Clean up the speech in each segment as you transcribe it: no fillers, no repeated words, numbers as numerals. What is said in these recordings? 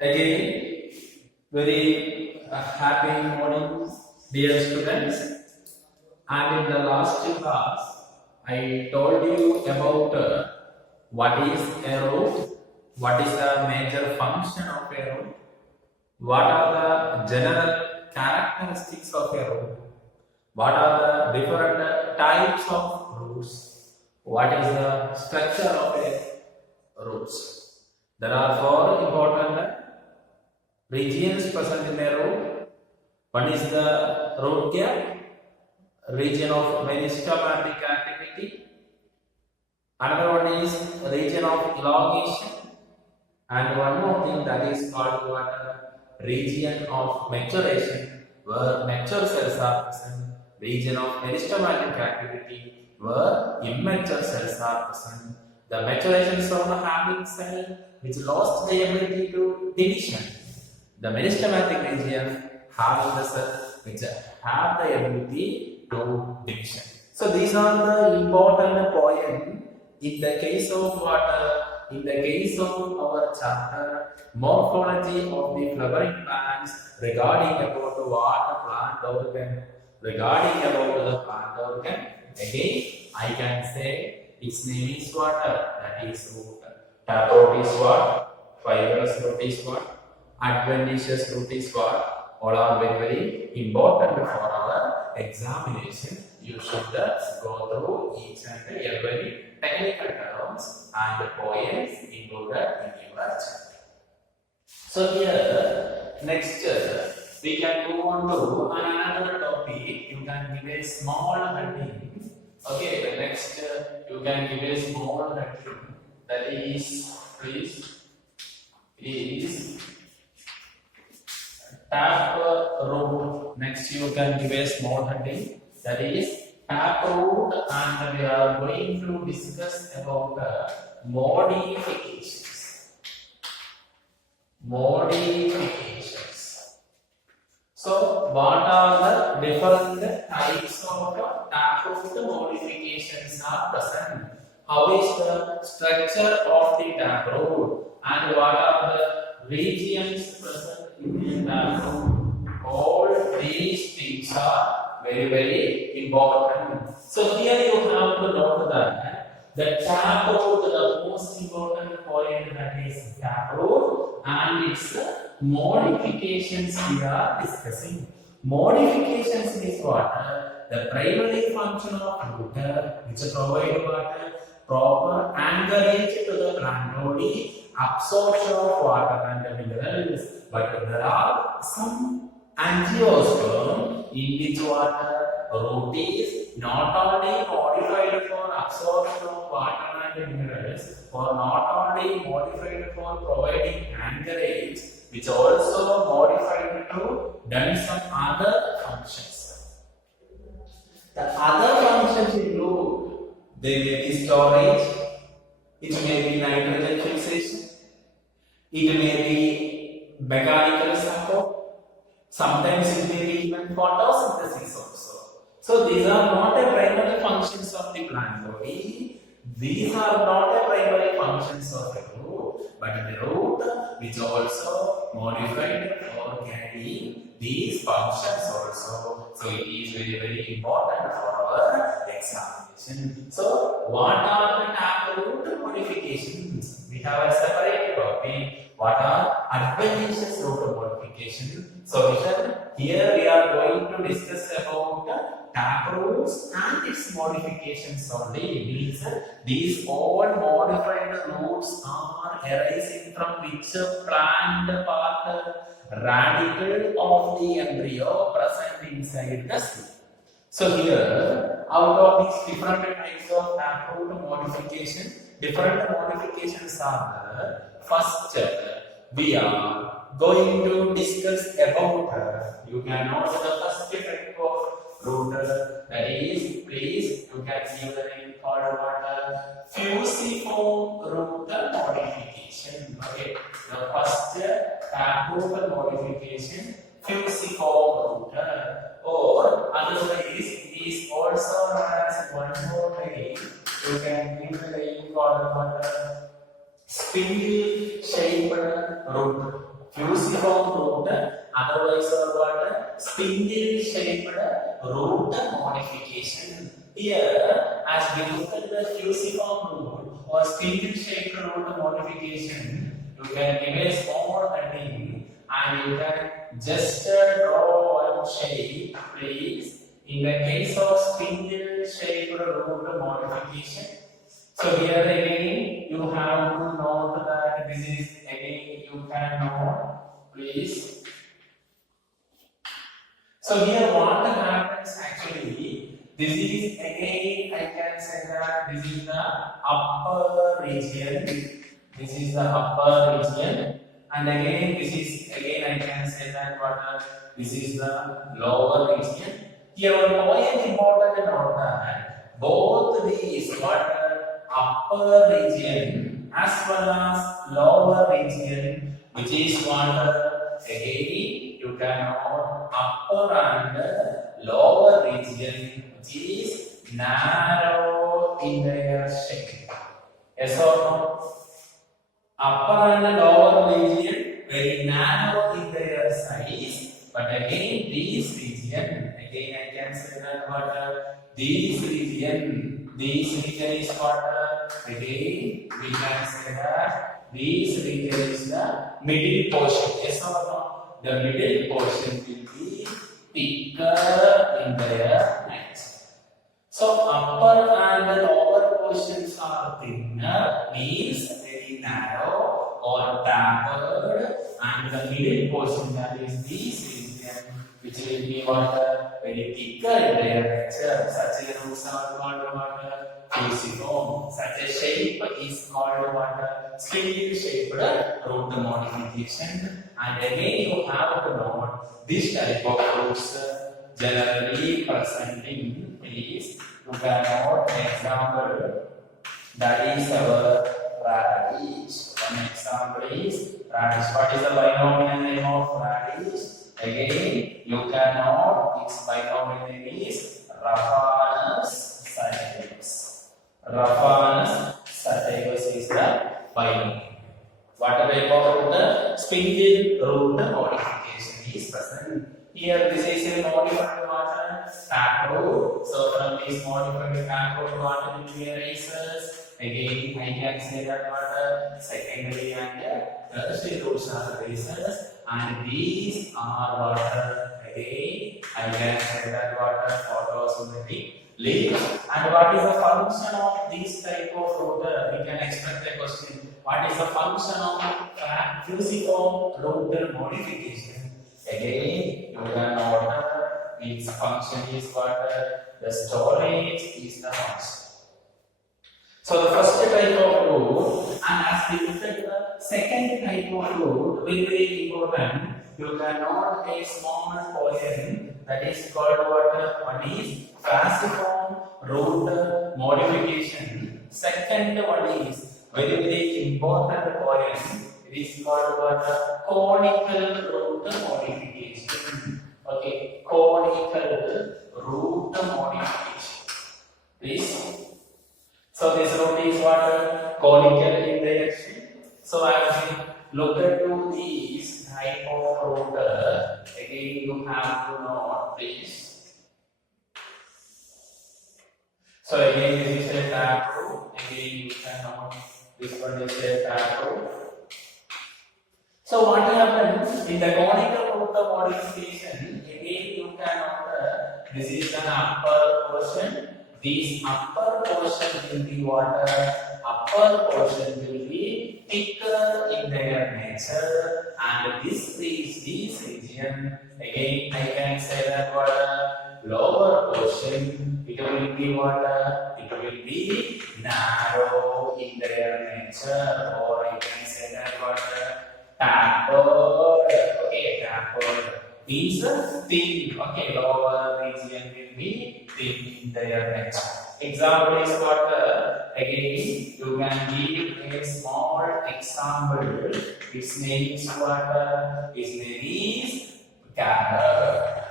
Again, very happy morning, dear students. And in the last class, I told you about what is a root, what is the major function of a root, what are the general characteristics of a root, what are the different types of roots, what is the structure of a roots. There are four important regions present in a root. One is the root gap, region of meristematic activity. Another one is region of elongation, and one more thing that is called what region of maturation, where mature cells are present. Region of meristematic activity, where immature cells are present. The maturation zone having cell which lost the ability to division. The meristematic region having the cell which have the ability to division. So these are the important points in the case of what? In the case of our chapter Morphology of the flowering plants, regarding about what plant organ, regarding about the plant organ. Again, I can say its name is what? That is root. Taproot is what? Fibrous root is what? Adventitious root is what? All are very, very important for our examination. You should go through each and every technical terms and points included in your chapter. So here, next we can move on to another topic. You can give a small heading. Okay, the next you can give a small heading. That is, please, is taproot. Next you can give a small heading. That is taproot, and we are going to discuss about modifications. Modifications. So, what are the different types of taproot modifications are present? How is the structure of the taproot, and what are the regions present in the taproot? All these things are very, very important. So here you have to note that the taproot, the most important point, that is taproot, and its modifications we are discussing. Modifications is what? The primary function of root, which provide what? Proper anchorage to the plant body, absorption of water and minerals. But there are some angiosperm in which water root is not only modified for absorption of water and minerals, or not only modified for providing anchorage, which also modified to done some other functions. The other functions include, they may be storage, it may be nitrogen fixation, it may be mechanical support, sometimes it may be even photosynthesis also. So these are not a primary functions of the plant body. These are not a primary functions of the root, but the root which also modified for carrying these functions also. So it is very, very important for our examination. So what are the taproot modifications? We have a separate topic. What are adventitious root modification? So here we are going to discuss about taproots and its modifications only. Means these all modified roots are arising from which plant part? Radical of the embryo present inside the seed. So here, out of these different types of taproot modification, different modifications are there. First, we are going to discuss about, you can note the first type of root, that is, please, you can give the name called what? Fusiform root modification. Okay, the first taproot modification, fusiform root, or otherwise is also known as one more name. You can give the name called what? Spindle shaped root. fusiform root, otherwise what? Spindle shaped root modification. Here, as we look at the fusiform root or spindle shaped root modification, you can give a small heading and you can just draw one shape, please. In the case of spindle shaped root modification, so here again you have to note that this is again you can note, please. So here what happens actually, this is again I can say that this is the upper region, this is the upper region, and again this is again I can say that what this is the lower region. Here one point important to note that both these what upper region as well as lower region, which is what again you can note upper and lower region, which is narrow in their shape. Yes or no? Upper and lower region very narrow in their size, but again this region, again I can say that what this region is what again we can say that this region is the middle portion. Yes or no? The middle portion will be thicker in their length. So upper and lower portions are thinner, means very narrow or tapered, and the middle portion, that is this region, which will be what very thicker in their nature. Such a roots are called what fusiform. Such a shape is called what spindle shaped root modification. And again you have to note this type of roots generally presenting, please. You can note an example, that is our radish. One example is radish. What is the binomial name of radish? Again, you can note its binomial name is Raphanus sativus. Raphanus sativus is the binomial. What type of root? Spindle root modification is present. Here this is a modified water taproot. So from this modified taproot water will be arises. Again I can say that water secondary and tertiary roots are arises, and these are water again I can say that water photosynthetic leaves. And what is the function of this type of root? We can expect a question. What is the function of fusiform root modification? Again, you can order its function is what the storage is the function. So the first type of root, and as we look at the second type of root, very important. You can note a small poem that is called what? One is falciform root modification. Second one is very important poem. It is called what? Conical root modification. Okay, conical root modification. Please. So this root is what? Conical in direction. So as we look at these type of root, again you have to know, please. So again this is a taproot. Again you can know this one is a taproot. So what happens in the conical root modification? Again you can order this is an upper portion. This upper portion will be what? Upper portion will be thicker in their nature, and this region again I can say that what? Lower portion it will be what? It will be narrow in their nature, or I can say that what? Tapered. Okay, tapered means thin. Okay, lower region will be thin in their nature. Example is what? Again, you can give a small example. Its name is what? Its name is carrot.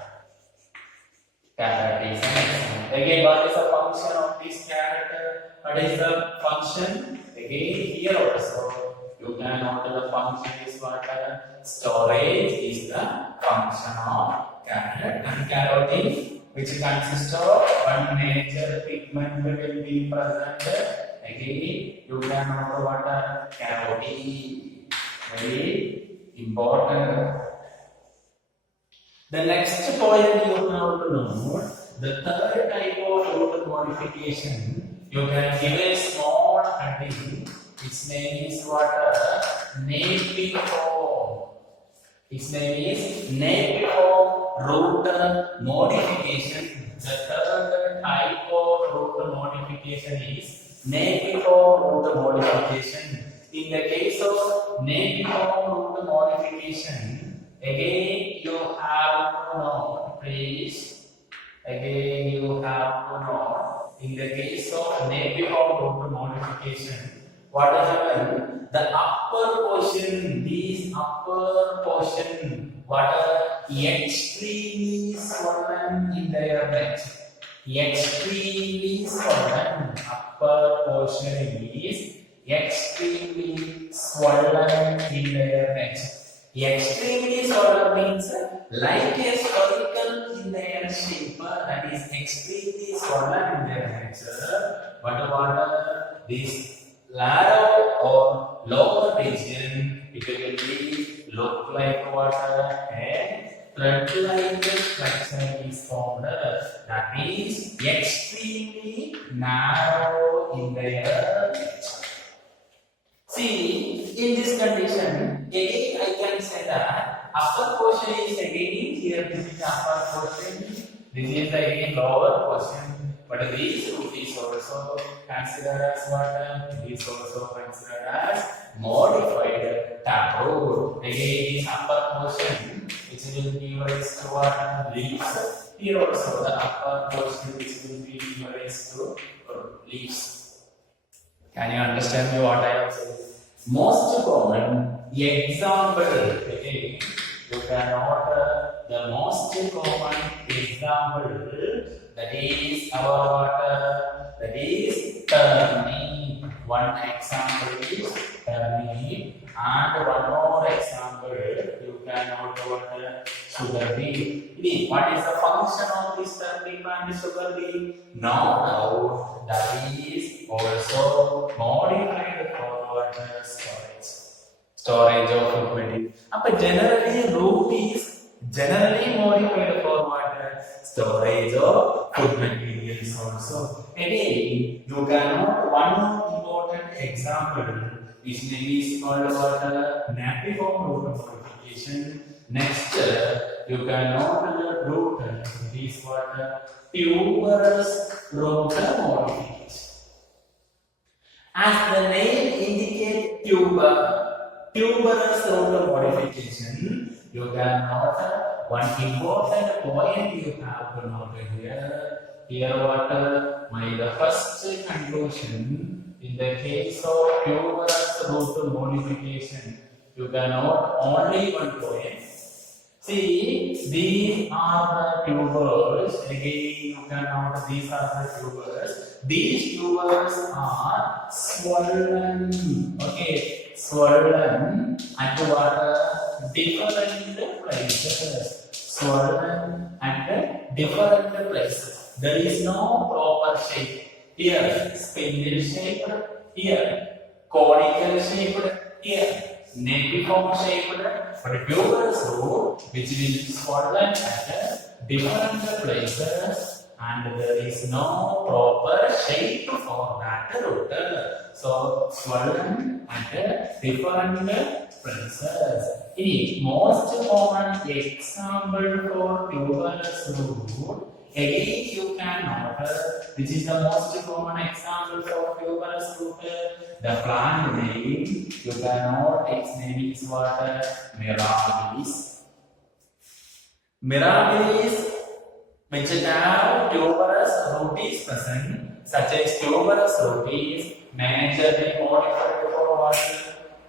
Carrot is an example. Again, what is the function of this carrot? What is the function? Again, here also. you can note the function is what? Storage is the function of carrot. And carotene, which consists of one major pigment will be present. Again, you can note what? Carotene. Very important. The next point you have to know, the third type of root modification, you can give a small heading. Its name is what? Napiform. Its name is Napiform root modification. The third type of root modification is Napiform root modification. In the case of Napiform root modification, again you have to know, please. Again you have to know, in the case of Napiform root modification, what will happen? The upper portion, these upper portion, what are extremely swollen in their neck. Extremely swollen. Upper portion is extremely swollen in their neck. Extremely swollen means like a spherical in their shape, that is extremely swollen in their nature. But what are this lateral or lower region, it will be look like what? A thread-like structure is formed. That means extremely narrow in their nature. See, in this condition, again I can say that upper portion is again here. This is the upper portion. This is the again lower portion. But this root is also considered as what? It is also considered as modified taproot. Again, this upper portion, which will give rise to what? Leaves. Here also the upper portion, which will give rise to leaves. Can you understand me what I am saying? Most common example, again, you can note the most common example, that is our water, that is turnip. One example is turnip, and one more example you can note what? Sugar beet. What is the function of this turnip and sugar beet? No doubt that is also modified for water storage of food material. But generally root is generally modified for water storage of food materials also. Again, you can note one more important example, which name is called what? Napiform root modification. Next, you can note the root, it is what? Tuberous root modification. As the name indicates, tuberous root modification, you can note one important point you have to note here. Here what? The first conclusion, in the case of tuberous root modification, you can note only one point. See, these are the tubers. Again, you can note these are the tubers. These tubers are swollen. Okay, swollen at what? Different places. Swollen at different places. There is no proper shape. Here, spindle shaped. Here, conical shaped. Here, napiform shaped. But tuberous root, which will be swollen at different places, and there is no proper shape for that root. So, swollen at different places. In most common example for tuberous root, again you can note which is the most common example for tuberous root. The plant name, you can note its name is what? Mirabilis. Mirabilis, which have tuberous root is present, such as tuberous root is majorly modified for what?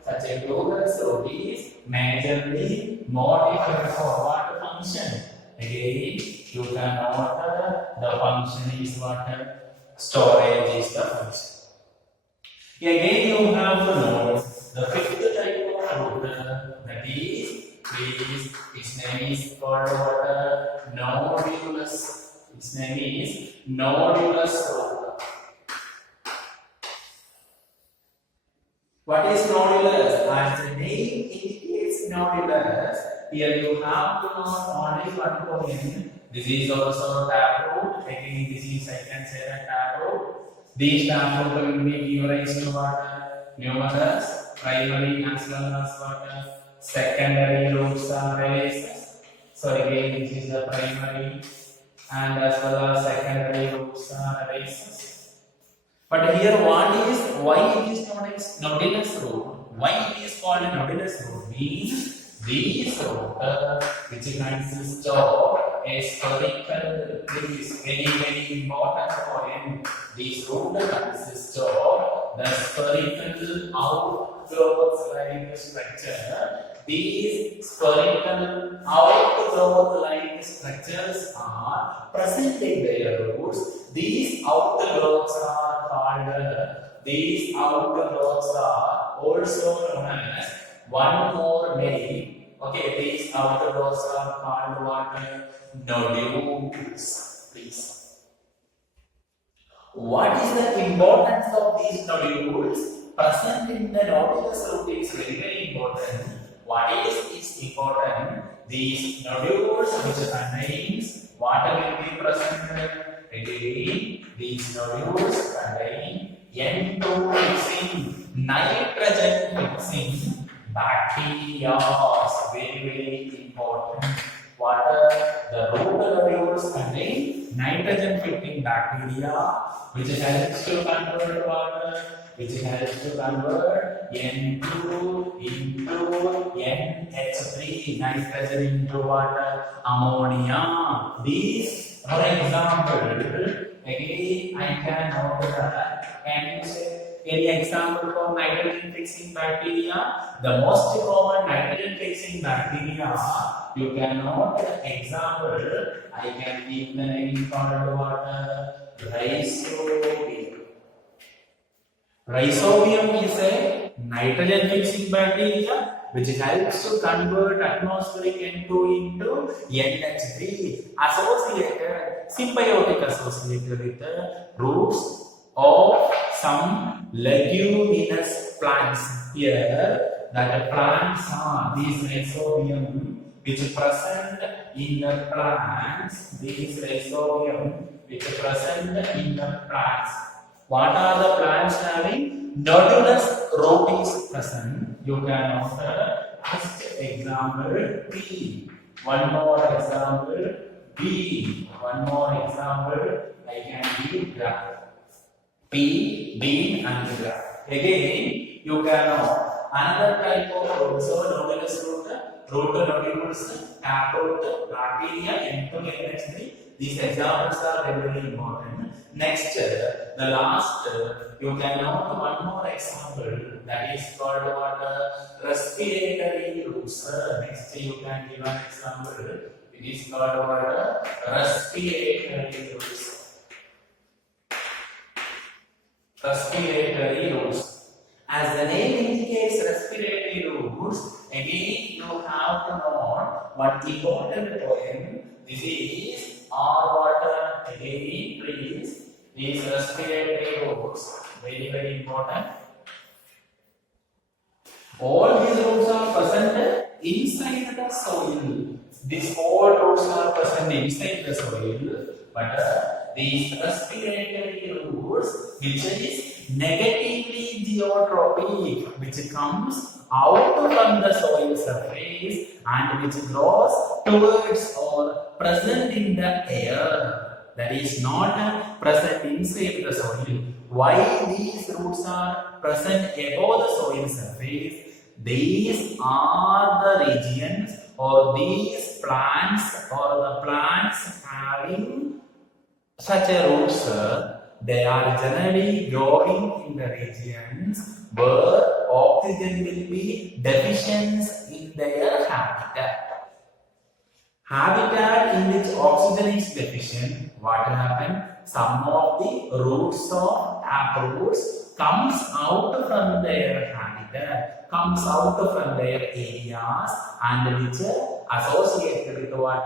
Such a tuberous root is majorly modified for what function? Again, you can note the function is what? Storage is the function. Again, you have to know The fifth type of root, that is, its name is called what? Nodulus. Its name is nodulus root. What is nodulus? As the name indicates nodulus, here you have to know only one point. This is also taproot. Again, this is, I can say, that taproot. These taproot will be give rise to what? Numerous primary as well as what? Secondary roots are raised. So again, this is the primary and as well as secondary roots are raised. But here why it is known as nodulus root? Why it is called a nodulus root? Means this root which consists of a spherical, this is very important point. This root consists of the spherical outgrowth like structure. These spherical outgrowth like structures are present in their roots. These outgrowths are also known as one more name. Okay, these outgrowths are called what? Nodules. Please. What is the importance of these nodules? Present in the nodulus root is very important. What is important? These nodules which contains water will be present. Again, these nodules contain N2 mixing, nitrogen mixing bacteria. Very important. Water, the root nodules contain nitrogen fixing bacteria which helps to convert water, which helps to convert N2 into NH3, nitrogen into water, ammonia. These, for example, again I can note that, and any example for nitrogen fixing bacteria? The most common nitrogen fixing bacteria, you can note example, I can give the name called what? Rhizobium. Rhizobium is a nitrogen fixing bacteria which helps to convert atmospheric N2 into NH3, associated, symbiotic associated with the roots of some leguminous plants. Here, that plants are these rhizobium which present in the plants. These rhizobium which present in the plants. What are the plants having? Nodulus root is present. You can offer first example P. One more example B. One more example I can give graph. P, bean and graph. Again, you can know another type of root. So nodulus root nodules, taproot, bacteria, N2, NH3. These examples are very important. Next, the last, you can note one more example that is called what? Respiratory roots. Next, you can give an example. It is called what? Respiratory roots. Respiratory roots. As the name indicates, respiratory roots, again you have to know one important point. This is our water. Again, please. These respiratory roots, very important. All these roots are present inside the soil. These all roots are present inside the soil, but these respiratory roots, which is negatively geotrophic, which comes out from the soil surface and which grows towards or present in the air. That is not present inside the soil. Why these roots are present above the soil surface? These are the regions or these plants or the plants having such a roots. They are generally growing in the regions where oxygen will be deficient in their habitat. Habitat in which oxygen is deficient, what will happen? Some of the roots of taproots comes out from their habitat comes out from their areas and which associated with what?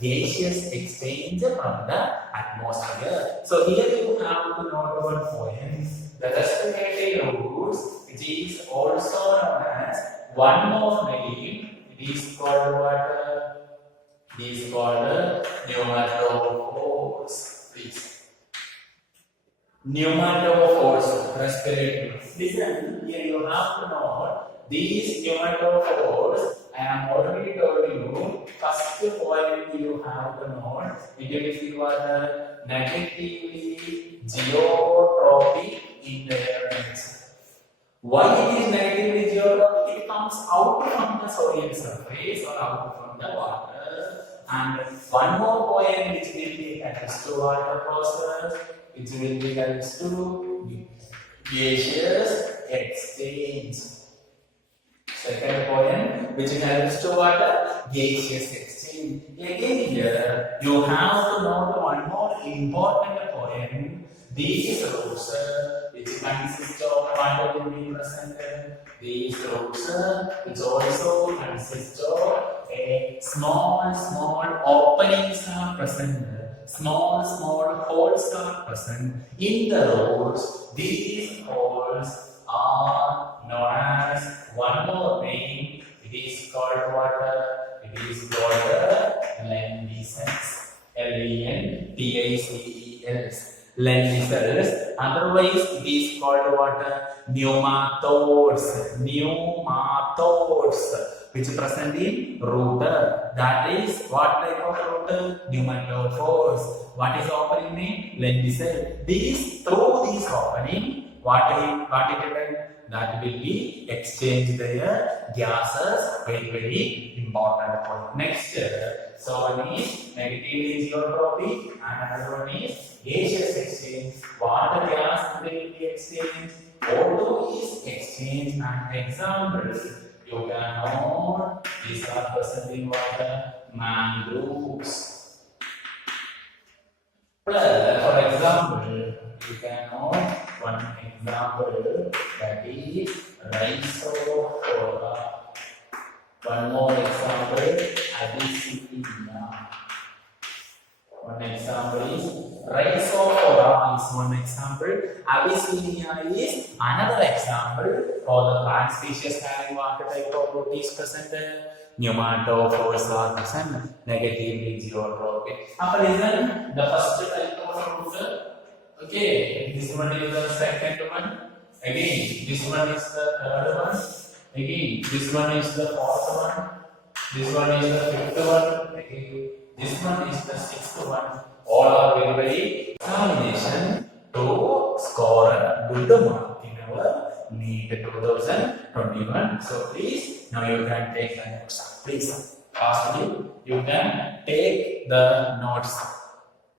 Gaseous exchange from the atmosphere. So here you have to note one point. The respiratory routes, which is also known as one more name, it is called what? It is called pneumatophores. Please. Pneumatophores, respiratory. Listen, here you have to know these pneumatophores. I am already told you. First point you have to know it is what negatively geotropic in their nature. Why it is negatively geotropic? It comes out from the soil surface or out from the water. And one more point which will be attached to water process, which will be attached to gaseous exchange. Second point, which helps to what? Gaseous exchange. Again here, you have to note one more important point. These routes, which consist of what will be present. These routes, which also consist of a small openings are present. Small holes are present in the roads. These holes are known as one more name. It is called what? It is called lenticels. Lenticels. Lenticels. Otherwise, it is called what? Nematodes. Nematodes, which present in root. That is what type of root? Pneumatophores. What is opening name? Lenticel. Through these opening, what it will? That will be exchange their gases. Very important point. Next, so one is negatively geotropic and another one is gaseous exchange. Water gas will be exchanged. O2 is exchange. And examples you can know these are present in water. Mangroves. For example, you can know one example, that is rhizophora. One more example, Abyssinia. One example is rhizophora is one example. Abyssinia is another example. For the plant species having what type of root is present? Pneumatophores are present. Negatively geotropic. After listen, the first type of root. Okay, this one is the second one. Again, this one is the third one. Again, this one is the fourth one. This one is the fifth one. Again, this one is the sixth one. All are very examination to score a good mark in our NEET 2021. So please, now you can take the notes. Please, fastly, you can take the notes.